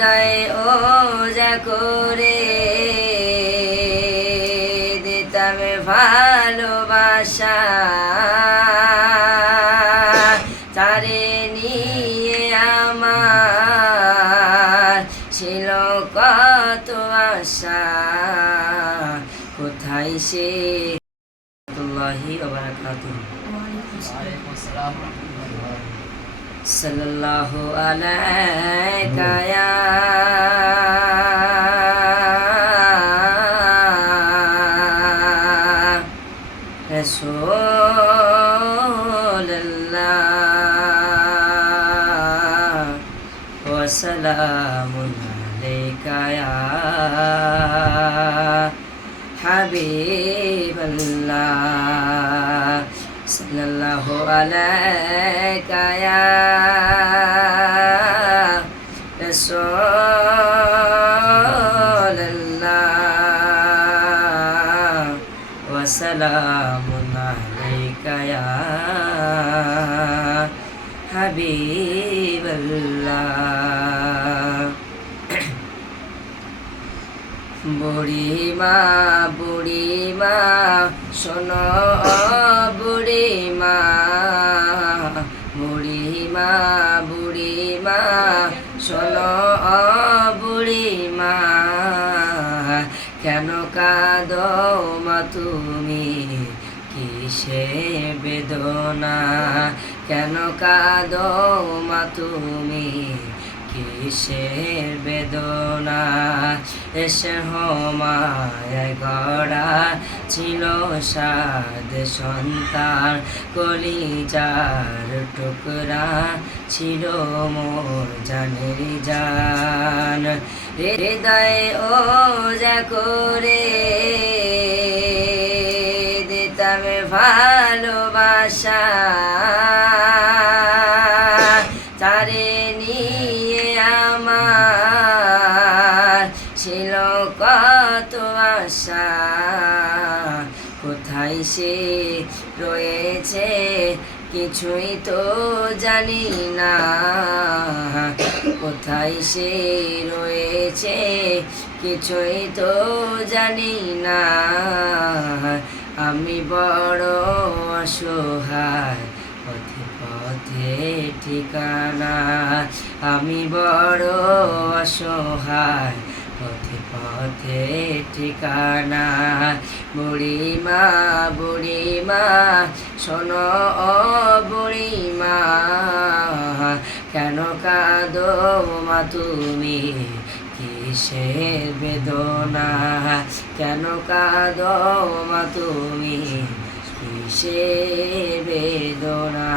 হৃদয় ও যা করে দিতাম ভালোবাসা। তারে নিয়ে আমার ছিল কত আশা। কোথায় সে? আল্লাহি ওবারাকাতুহু সাল্লাল্লাহু আলাইকা ইয়া রাসূলুল্লাহ। ওয়া সালামুন আলাইকা ইয়া হাবিবাল্লাহ সাল্লাল্লাহু আলাইকা ইয়া রাসূলুল্লাহ ওয়া সালামুন আলাইকা ইয়া হাবিবাল্লাহ বুড়িমা বুড়িমা, শোনো বুড়িমা। বুড়িমা বুড়িমা, শোনো বুড়িমা। কেন কাঁদো মা তুমি? কিসে বেদনা? কেন কাঁদো মা তুমি? কিসের বেদনা? এসে হমায় গড়া ছিল সাদ সন্তান, কলিজার টুকরা ছিল মোর জানের জান। হৃদয় ও যা করে দিতাম ভালোবাসা। তারে নিয়ে কত আশা। কোথায় সে রয়েছে, কিছুই তো জানি না। কোথায় সে রয়েছে, কিছুই তো জানি না। আমি বড় অসহায়, পথে পথে ঠিকানা। আমি বড় অসহায় পথে পথে ঠিকানা। বুড়িমা বুড়িমা, শোনো ও বুড়িমা, কেন কাঁদো মা তুমি? কিসের বেদনা? কেন কাঁদো মা তুমি? কিসের বেদনা?